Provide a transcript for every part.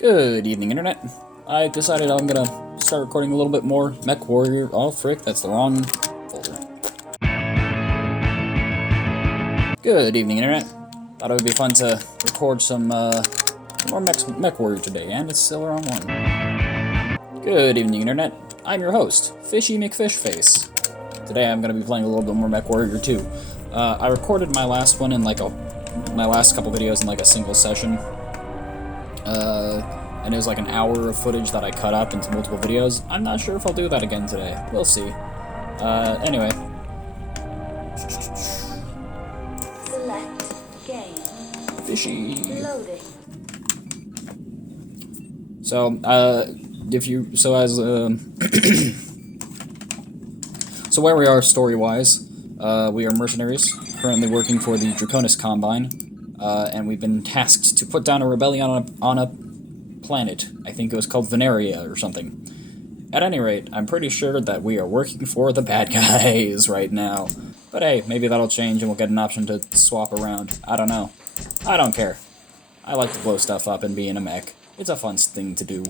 Good evening, Internet. I decided I'm gonna start recording a little bit more Mechwarrior. Oh, frick, that's the wrong folder. Good evening, Internet. Thought it would be fun to record some more Mechwarrior today, and it's still the wrong one. Good evening, Internet. I'm your host, Fishy McFishface. Today I'm gonna be playing a little bit more Mechwarrior 2. I recorded my last one in my last couple videos in like a single session. And it was like an hour of footage that I cut up into multiple videos. I'm not sure if I'll do that again today. We'll see. Anyway. Select game. Fishy. Loading. So, so where we are story-wise, we are mercenaries, currently working for the Draconis Combine, and we've been tasked to put down a rebellion on a planet. I think it was called Veneria or something. At any rate, I'm pretty sure that we are working for the bad guys right now. But hey, maybe that'll change and we'll get an option to swap around. I don't know. I don't care. I like to blow stuff up and be in a mech. It's a fun thing to do.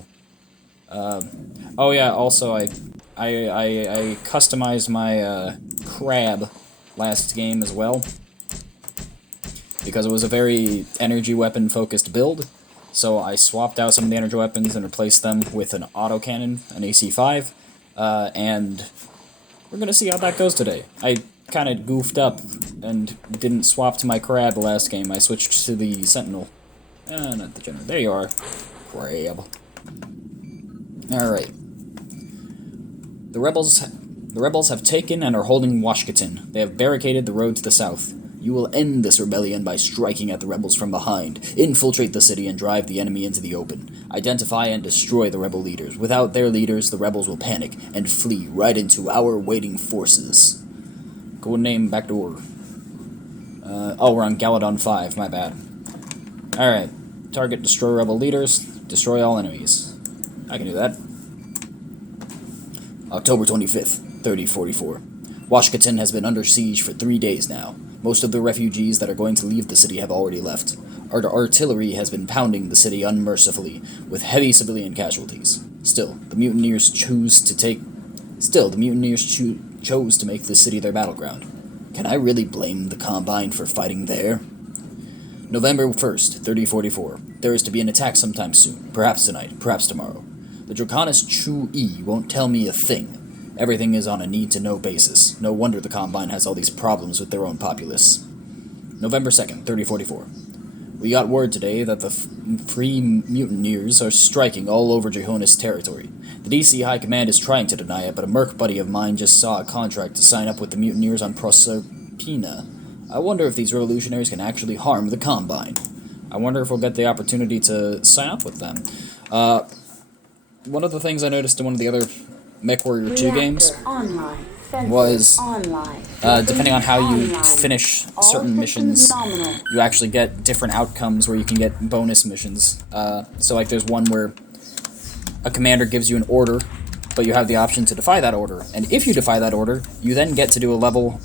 Oh yeah, also I customized my crab last game as well, because it was a very energy weapon focused build. So I swapped out some of the energy weapons and replaced them with an autocannon, an AC-5, and we're gonna see how that goes today. I kind of goofed up and didn't swap to my crab last game. I switched to the sentinel. Not the general. There you are. Crab. Alright. The rebels have taken and are holding Washington. They have barricaded the road to the south. You will end this rebellion by striking at the rebels from behind, infiltrate the city, and drive the enemy into the open. Identify and destroy the rebel leaders. Without their leaders, the rebels will panic and flee right into our waiting forces. Codename Backdoor. Oh, we're on Galadon 5, my bad. Alright. Target, destroy rebel leaders, destroy all enemies. I can do that. October 25th, 3044. Washington has been under siege for 3 days now. Most of the refugees that are going to leave the city have already left. Our artillery has been pounding the city unmercifully, with heavy civilian casualties. Still, the mutineers chose to make the city their battleground. Can I really blame the Combine for fighting there? November 1st, 3044. There is to be an attack sometime soon. Perhaps tonight, perhaps tomorrow. The Draconis Chu-E won't tell me a thing. Everything is on a need-to-know basis. No wonder the Combine has all these problems with their own populace. November 2nd, 3044. We got word today that the Free Mutineers are striking all over Draconis territory. The DC High Command is trying to deny it, but a merc buddy of mine just saw a contract to sign up with the Mutineers on Proserpina. I wonder if these revolutionaries can actually harm the Combine. I wonder if we'll get the opportunity to sign up with them. One of the things I noticed in one of the other Mechwarrior 2 games was, depending on how you finish certain missions, you actually get different outcomes where you can get bonus missions. So like there's one where a commander gives you an order, but you have the option to defy that order. And if you defy that order, you then get to do a level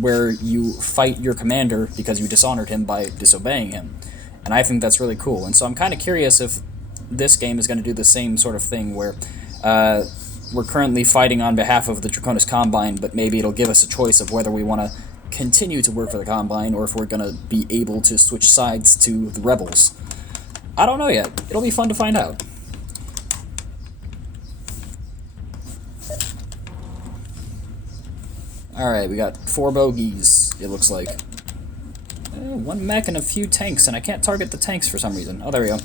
where you fight your commander because you dishonored him by disobeying him. And I think that's really cool. And so I'm kind of curious if this game is going to do the same sort of thing where we're currently fighting on behalf of the Draconis Combine, but maybe it'll give us a choice of whether we want to continue to work for the Combine or if we're going to be able to switch sides to the rebels. I don't know yet. It'll be fun to find out. Alright, we got 4 bogeys, it looks like. One mech and a few tanks, and I can't target the tanks for some reason. Oh, there we go.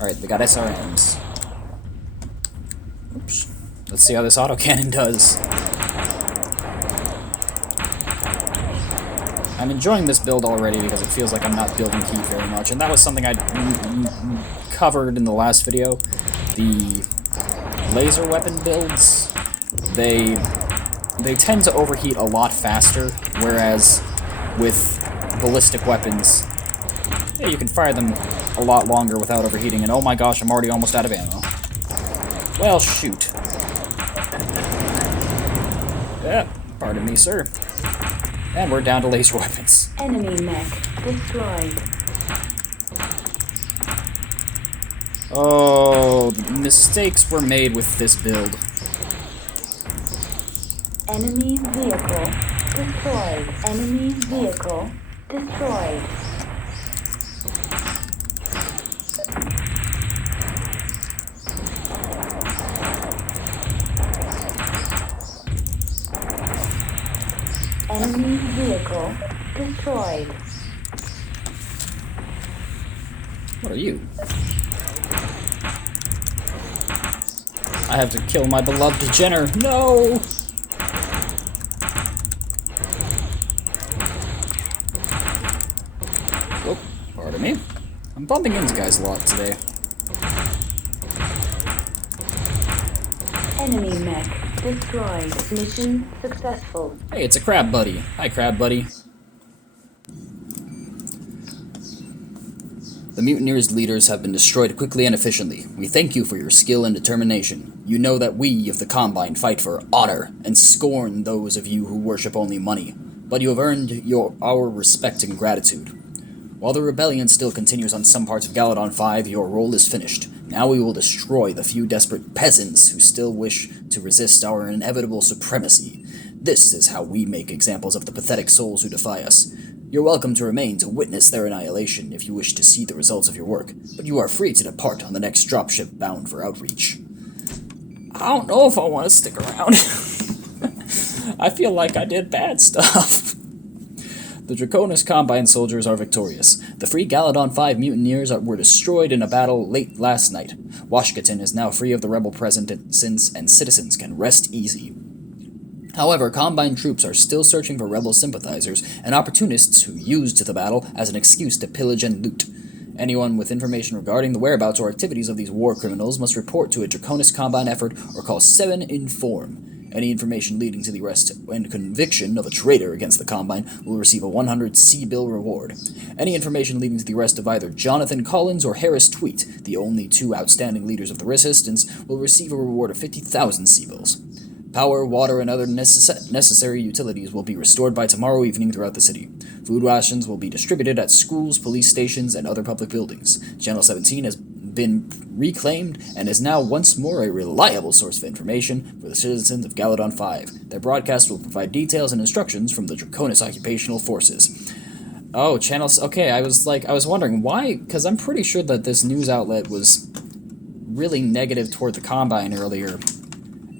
Alright, they got SRMs. Oops. Let's see how this autocannon does. I'm enjoying this build already because it feels like I'm not building heat very much, and that was something I covered in the last video. The laser weapon builds, they tend to overheat a lot faster, whereas with ballistic weapons, yeah, you can fire them a lot longer without overheating, and oh my gosh, I'm already almost out of ammo. Well, shoot. Yeah, pardon me, sir. And we're down to laser weapons. Enemy mech destroyed. Oh, mistakes were made with this build. Enemy vehicle destroyed. Enemy vehicle destroyed. Enemy vehicle destroyed. What are you? I have to kill my beloved Jenner. No! Oh, pardon me. I'm bumping into guys a lot today. Enemy mech destroyed. Mission successful. Hey, it's a crab buddy. Hi, crab buddy. The mutineers' leaders have been destroyed quickly and efficiently. We thank you for your skill and determination. You know that we of the Combine fight for honor and scorn those of you who worship only money, but you have earned our respect and gratitude. While the rebellion still continues on some parts of Galadon 5, your role is finished. Now we will destroy the few desperate peasants who still wish to resist our inevitable supremacy. This is how we make examples of the pathetic souls who defy us. You're welcome to remain to witness their annihilation if you wish to see the results of your work, but you are free to depart on the next dropship bound for outreach. I don't know if I want to stick around. I feel like I did bad stuff. The Draconis Combine soldiers are victorious. The Free Galadon 5 mutineers were destroyed in a battle late last night. Washington is now free of the rebel presence, and citizens can rest easy. However, Combine troops are still searching for rebel sympathizers and opportunists who used the battle as an excuse to pillage and loot. Anyone with information regarding the whereabouts or activities of these war criminals must report to a Draconis Combine effort or call 7-INFORM. Any information leading to the arrest and conviction of a traitor against the Combine will receive a 100 C-bill reward. Any information leading to the arrest of either Jonathan Collins or Harris Tweet, the only two outstanding leaders of the Resistance, will receive a reward of 50,000 C-bills. Power, water, and other necessary utilities will be restored by tomorrow evening throughout the city. Food rations will be distributed at schools, police stations, and other public buildings. Channel 17 has been reclaimed and is now once more a reliable source of information for the citizens of Galadon 5. Their broadcast will provide details and instructions from the Draconis occupational forces. Oh, channels. Okay, I was wondering why, because I'm pretty sure that this news outlet was really negative toward the Combine earlier,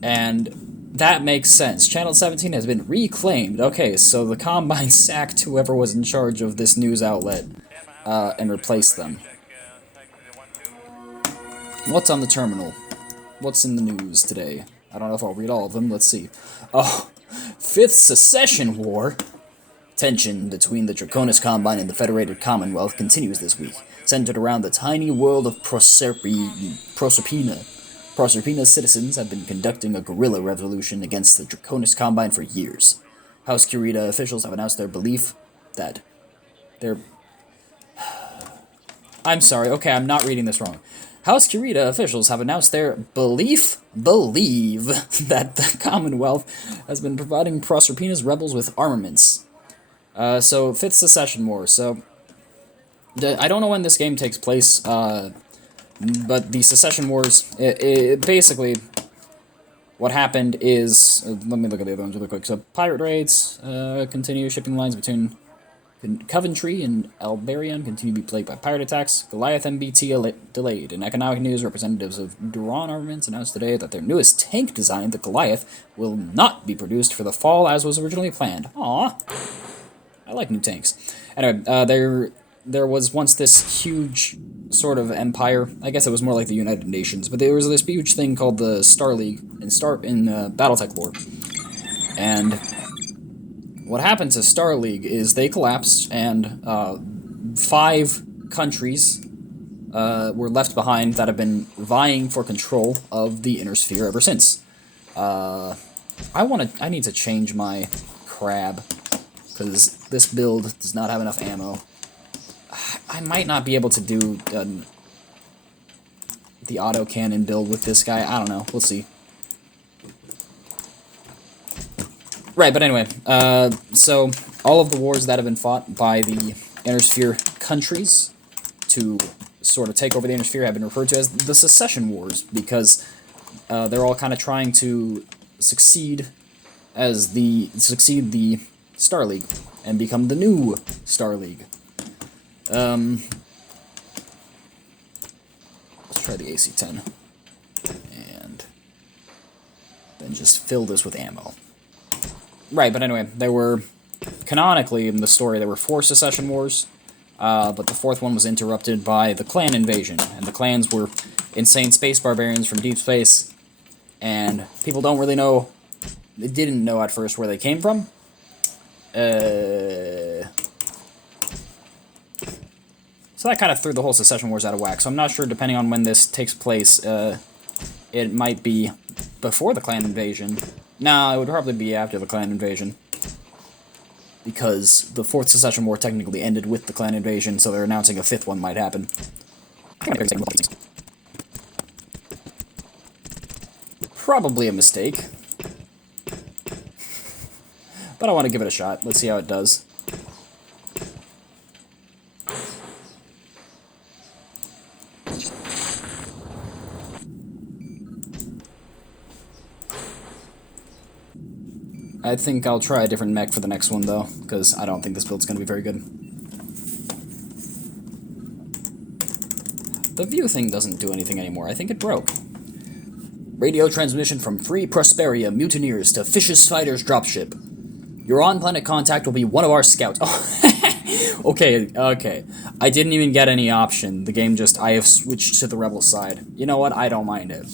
and that makes sense. Channel 17 has been reclaimed. Okay, so the Combine sacked whoever was in charge of this news outlet and replaced them. What's on the terminal? What's in the news today? I don't know if I'll read all of them. Let's see. Oh, Fifth Secession War. Tension between the Draconis Combine and the Federated Commonwealth continues this week, centered around the tiny world of Proserpina. Proserpina's citizens have been conducting a guerrilla revolution against the Draconis Combine for years. House Kurita officials have announced their belief that I'm sorry, okay, I'm not reading this wrong. House Kurita officials have announced their believe that the Commonwealth has been providing Proserpina's rebels with armaments. So, Fifth Secession War. So, I don't know when this game takes place, but the Secession Wars, basically, what happened is, let me look at the other ones really quick. So, pirate raids continue, shipping lines between Coventry and Albarion continue to be plagued by pirate attacks. Goliath MBT delayed. In economic news, representatives of Duran Armaments announced today that their newest tank design, the Goliath, will not be produced for the fall as was originally planned. Aww. I like new tanks. Anyway, there was once this huge sort of empire. I guess it was more like the United Nations, but there was this huge thing called the Star League in BattleTech lore. And what happened to Star League is they collapsed, and 5 countries were left behind that have been vying for control of the Inner Sphere ever since. I need to change my crab, because this build does not have enough ammo. I might not be able to do the autocannon build with this guy. I don't know. We'll see. Right, but anyway, so all of the wars that have been fought by the Inner Sphere countries to sort of take over the Inner have been referred to as the Secession Wars, because they're all kind of trying to succeed the Star League and become the new Star League. Let's try the AC-10 and then just fill this with ammo. Right, but anyway, there were canonically in the story there were 4 Secession Wars. But the 4th one was interrupted by the clan invasion, and the clans were insane space barbarians from deep space, and people don't really know, they didn't know at first where they came from. So that kind of threw the whole Secession Wars out of whack, so I'm not sure, depending on when this takes place, it might be before the clan invasion. No, it would probably be after the clan invasion, because the 4th Secession War technically ended with the clan invasion, so they're announcing a 5th one might happen. Probably a mistake. But I want to give it a shot. Let's see how it does. I think I'll try a different mech for the next one, though, because I don't think this build's going to be very good. The view thing doesn't do anything anymore. I think it broke. Radio transmission from Free Prosperia Mutineers to Fish's Fighters dropship. Your on-planet contact will be one of our scouts. Oh, okay. I didn't even get any option. The game just, I have switched to the rebel side. You know what? I don't mind it.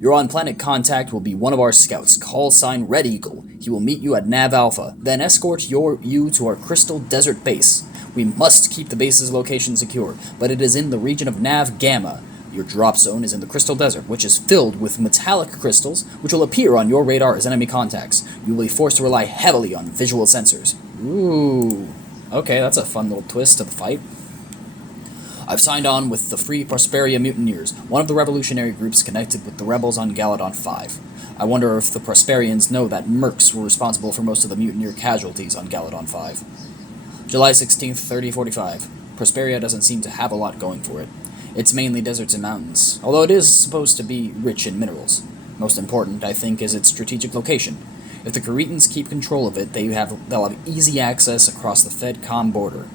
Your on-planet contact will be one of our scouts, call sign Red Eagle. He will meet you at Nav Alpha, then escort you to our Crystal Desert base. We must keep the base's location secure, but it is in the region of Nav Gamma. Your drop zone is in the Crystal Desert, which is filled with metallic crystals, which will appear on your radar as enemy contacts. You will be forced to rely heavily on visual sensors. Ooh. Okay, that's a fun little twist to the fight. I've signed on with the Free Prosperia Mutineers, one of the revolutionary groups connected with the rebels on Galadon 5. I wonder if the Prosperians know that Mercs were responsible for most of the mutineer casualties on Galadon 5. July 16th, 3045. Prosperia doesn't seem to have a lot going for it. It's mainly deserts and mountains, although it is supposed to be rich in minerals. Most important, I think, is its strategic location. If the Caretans keep control of it, they'll have easy access across the Fed-Com border.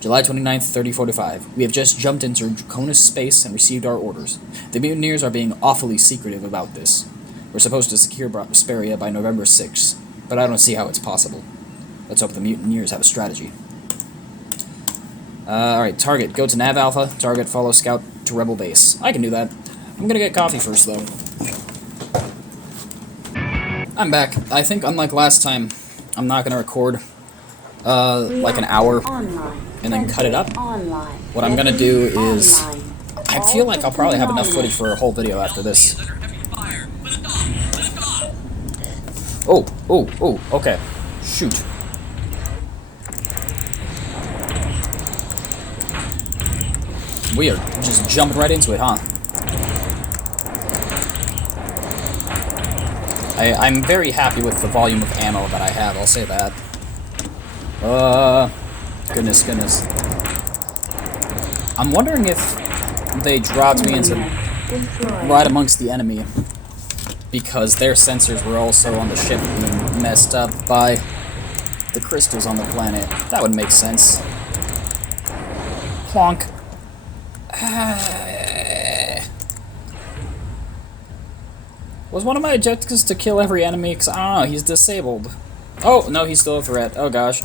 July 29th, 3045. We have just jumped into Draconis space and received our orders. The mutineers are being awfully secretive about this. We're supposed to secure Prosperia by November 6th, but I don't see how it's possible. Let's hope the mutineers have a strategy. Alright, target. Go to Nav Alpha. Target, follow scout to Rebel base. I can do that. I'm gonna get coffee first, though. I'm back. I think, unlike last time, I'm not gonna record, like an hour and then cut it up. What I'm gonna do is, I feel like I'll probably have enough footage for a whole video after this. Oh, okay. Shoot. We are just jumping right into it, huh? I'm very happy with the volume of ammo that I have, I'll say that. Goodness. I'm wondering if they dropped me into right amongst the enemy because their sensors were also on the ship being messed up by the crystals on the planet. That would make sense. Plonk. Was one of my objectives to kill every enemy? Because, I don't know, he's disabled. Oh, no, he's still a threat. Oh gosh.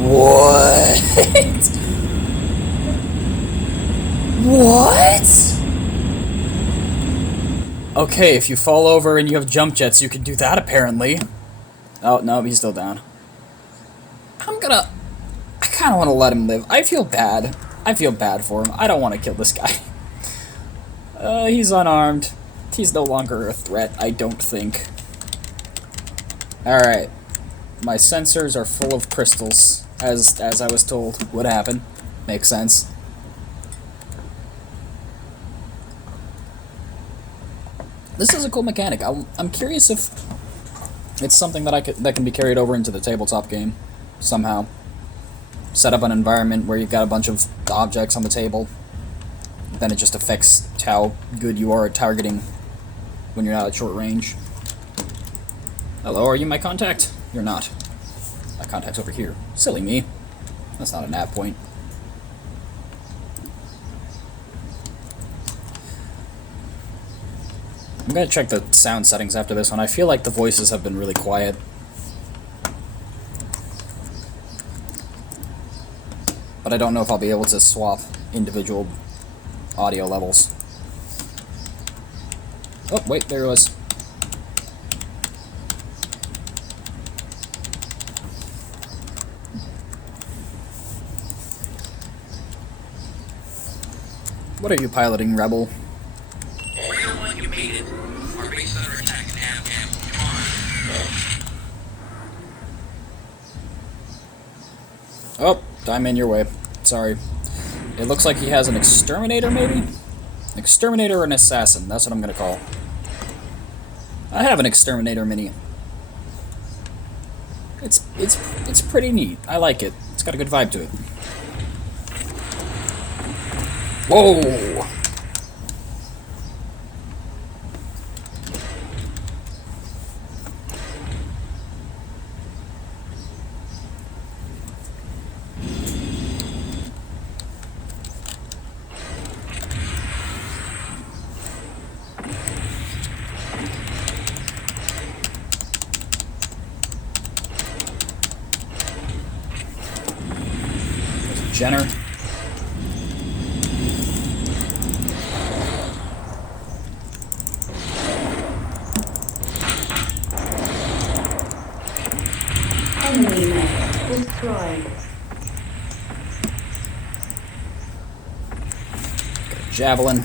What? What? Okay, if you fall over and you have jump jets, you can do that, apparently. Oh, no, he's still down. I kind of want to let him live. I feel bad. I feel bad for him. I don't want to kill this guy. He's unarmed. He's no longer a threat, I don't think. Alright. My sensors are full of crystals, as I was told would happen. Makes sense. This is a cool mechanic. I'm curious if it's something that can be carried over into the tabletop game somehow. Set up an environment where you've got a bunch of objects on the table. Then it just affects how good you are at targeting when you're not at short range. Hello, are you my contact? You're not. My contact's over here. Silly me. That's not a nav point. I'm gonna check the sound settings after this one. I feel like the voices have been really quiet. But I don't know if I'll be able to swap individual audio levels. Oh, wait, there it was. What are you piloting, Rebel? We're the one who made it. Our base under attack in Afghan. Come on. Oh, I'm in your way. Sorry. It looks like he has an exterminator, maybe? An exterminator or an assassin, that's what I'm gonna call. I have an exterminator mini. It's pretty neat. I like it. It's got a good vibe to it. Whoa! Jenner. Enemy mech destroyed. Javelin.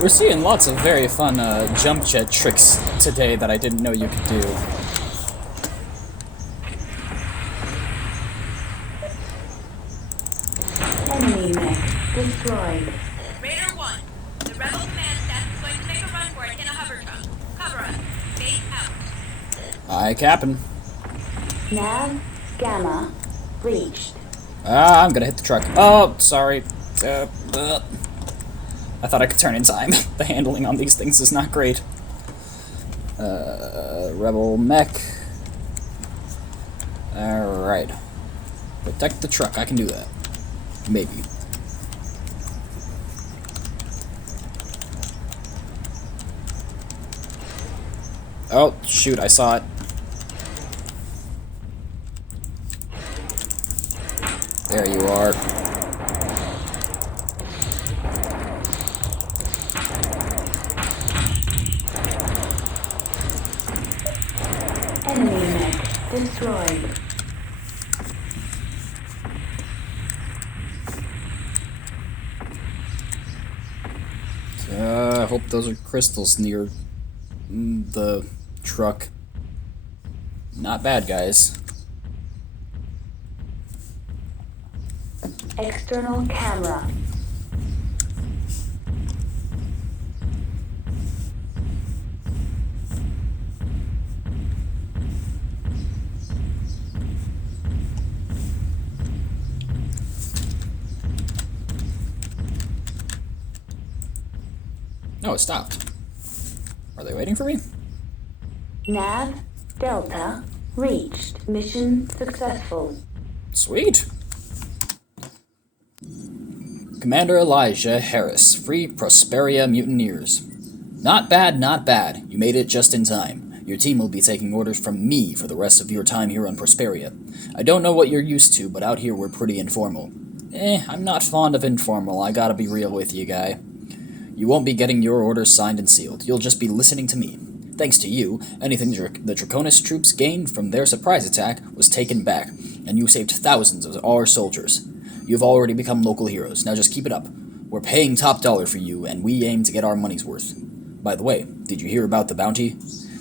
We're seeing lots of very fun jump jet tricks today that I didn't know you could do. Enemy mech destroyed. Raider 1, the Rebel command staff is going to make a run for it in a hover truck. Cover us. Base out. Aye, Captain. Nav Gamma reached. Ah, I'm gonna hit the truck. Oh, sorry. I thought I could turn in time. The handling on these things is not great. Rebel mech. Alright. Protect the truck. I can do that. Maybe. Oh, shoot, I saw it. There you are. Enemy mech destroyed. I hope those are crystals near the truck. Not bad, guys. External camera. No, it stopped. Are they waiting for me? Nav Delta reached. Mission successful. Sweet. Commander Elijah Harris, Free Prosperia Mutineers. Not bad, not bad. You made it just in time. Your team will be taking orders from me for the rest of your time here on Prosperia. I don't know what you're used to, but out here we're pretty informal. I'm not fond of informal, I gotta be real with you, guy. You won't be getting your orders signed and sealed. You'll just be listening to me. Thanks to you, anything the Draconis troops gained from their surprise attack was taken back, and you saved thousands of our soldiers. You've already become local heroes. Now just keep it up. We're paying top dollar for you, and we aim to get our money's worth. By the way, did you hear about the bounty?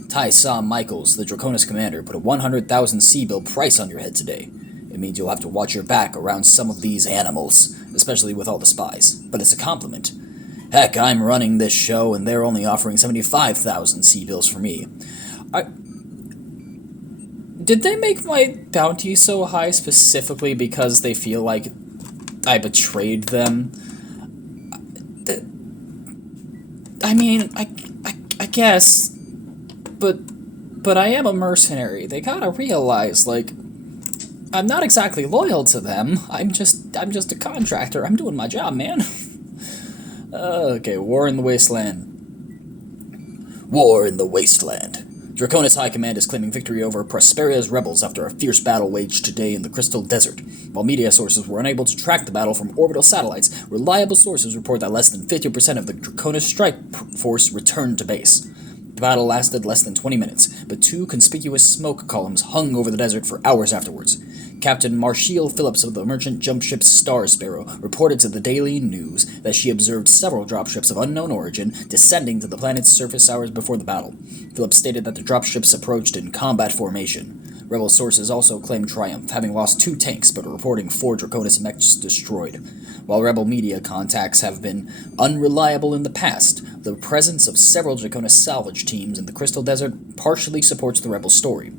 Ty-Sam Michaels, the Draconis commander, put a 100,000 C-bill price on your head today. It means you'll have to watch your back around some of these animals, especially with all the spies. But it's a compliment. Heck, I'm running this show, and they're only offering 75,000 C-bills for me. Did they make my bounty so high specifically because they feel like I betrayed them? I mean, I guess, but I am a mercenary. They gotta realize, like, I'm not exactly loyal to them. I'm just a contractor. I'm doing my job, man. Okay, War in the Wasteland. War in the Wasteland. Draconis High Command is claiming victory over Prosperia's rebels after a fierce battle waged today in the Crystal Desert. While media sources were unable to track the battle from orbital satellites, reliable sources report that less than 50% of the Draconis strike force returned to base. The battle lasted less than 20 minutes, but 2 conspicuous smoke columns hung over the desert for hours afterwards. Captain Marshall Phillips of the merchant jump ship Star Sparrow reported to the Daily News that she observed several dropships of unknown origin descending to the planet's surface hours before the battle. Phillips stated that the dropships approached in combat formation. Rebel sources also claimed triumph, having lost 2 tanks but reporting 4 Draconis mechs destroyed. While Rebel media contacts have been unreliable in the past, the presence of several Draconis salvage teams in the Crystal Desert partially supports the Rebel story.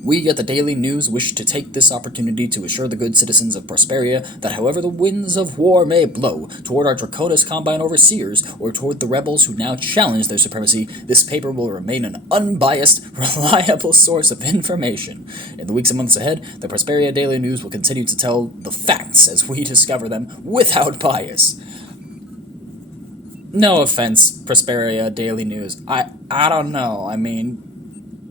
We at the Daily News wish to take this opportunity to assure the good citizens of Prosperia that however the winds of war may blow toward our Draconis Combine overseers or toward the rebels who now challenge their supremacy, this paper will remain an unbiased, reliable source of information. In the weeks and months ahead, the Prosperia Daily News will continue to tell the facts as we discover them without bias. No offense, Prosperia Daily News. I don't know. I mean,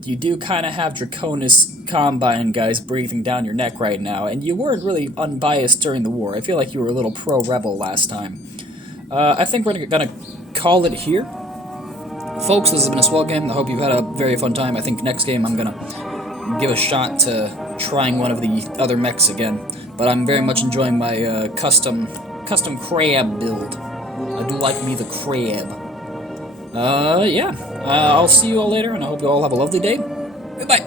you do kind of have Draconis Combine guys breathing down your neck right now, and you weren't really unbiased during the war. I feel like you were a little pro-rebel last time. I think we're gonna call it here. Folks, this has been a swell game. I hope you've had a very fun time. I think next game I'm gonna give a shot to trying one of the other mechs again. But I'm very much enjoying my custom crab build. I do like me the crab. Yeah. I'll see you all later, and I hope you all have a lovely day. Goodbye.